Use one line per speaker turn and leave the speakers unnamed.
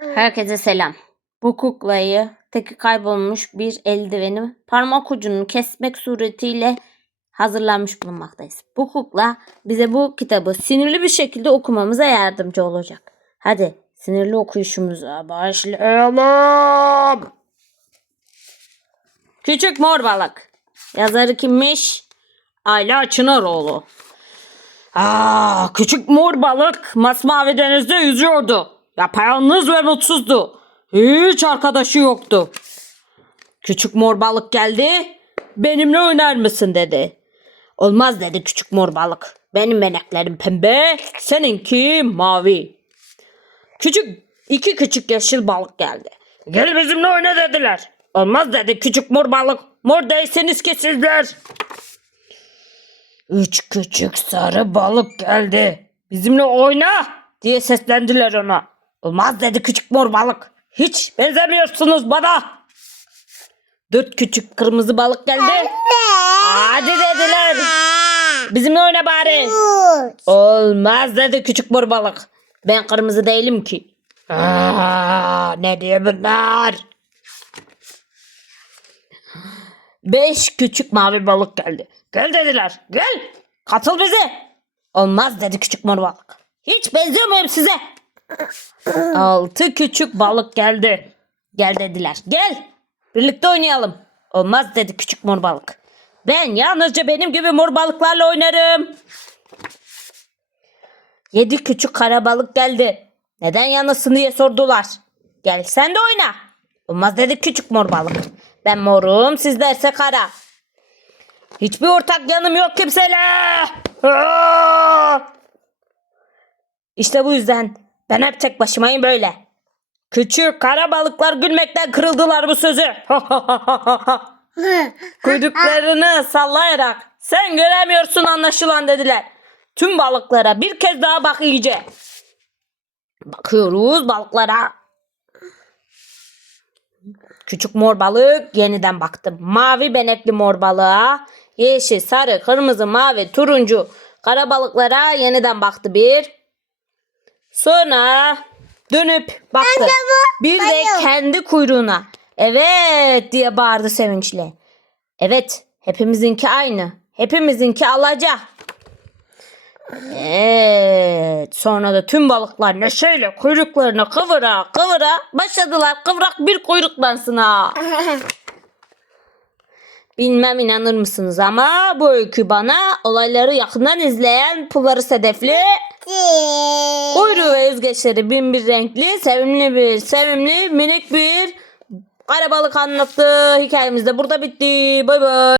Herkese selam. Bu kuklayı teki kaybolmuş bir eldiveni parmak ucunu kesmek suretiyle hazırlanmış bulunmaktayız. Bu kukla bize bu kitabı sinirli bir şekilde okumamıza yardımcı olacak. Hadi sinirli okuyuşumuza başlayalım. Küçük Mor Balık. Yazarı kimmiş? Ayla Çınaroğlu. Aa, küçük mor balık masmavi denizde yüzüyordu. Yapayalnız ve mutsuzdu. Hiç arkadaşı yoktu. Küçük mor balık geldi. Benimle oynar mısın dedi. Olmaz dedi küçük mor balık. Benim beneklerim pembe, seninki mavi. Küçük iki küçük yeşil balık geldi. Gel bizimle oyna dediler. Olmaz dedi küçük mor balık. Mor değilseniz ki sizler. Üç küçük sarı balık geldi. Bizimle oyna diye seslendiler ona. Olmaz dedi küçük mor balık. Hiç benzemiyorsunuz bana. Dört küçük kırmızı balık geldi. Hadi dediler. Bizimle oyna bari. Olmaz dedi küçük mor balık. Ben kırmızı değilim ki. Aa, ne diyor bunlar? Beş küçük mavi balık geldi. Gel dediler. Gel. Katıl bize. Olmaz dedi küçük mor balık. Hiç benziyor muyum size? Altı küçük balık geldi. Gel dediler. Gel. Birlikte oynayalım. Olmaz dedi küçük mor balık. Ben yalnızca benim gibi mor balıklarla oynarım. Yedi küçük kara balık geldi. Neden yalnızsın diye sordular. Gel sen de oyna. Olmaz dedi küçük mor balık. Ben morum sizlerse kara. Hiçbir ortak yanım yok kimseyle. Aa! İşte bu yüzden ben hep tek başımayım böyle. Küçük kara balıklar gülmekten kırıldılar bu sözü. Kuyruklarını sallayarak sen göremiyorsun anlaşılan dediler. Tüm balıklara bir kez daha bak iyice. Bakıyoruz balıklara. Küçük mor balık yeniden baktım. Mavi benekli mor balığa, yeşil, sarı, kırmızı, mavi, turuncu kara balıklara yeniden baktı bir. Sonra dönüp baktı. Bir de kendi kuyruğuna. Evet diye bağırdı sevinçle. Evet hepimizinki aynı. Hepimizinki alaca. Evet. Sonra da tüm balıklar neşeyle kuyruklarını kıvıra kıvıra başladılar kıvrak bir kuyruk dansına. Bilmem inanır mısınız ama bu öykü bana olayları yakından izleyen pulları sedefli kuyruğu ve yüzgeçleri bin bir renkli sevimli bir sevimli minik bir karabalık anlattı. Hikayemiz de burada bitti. Bay bay.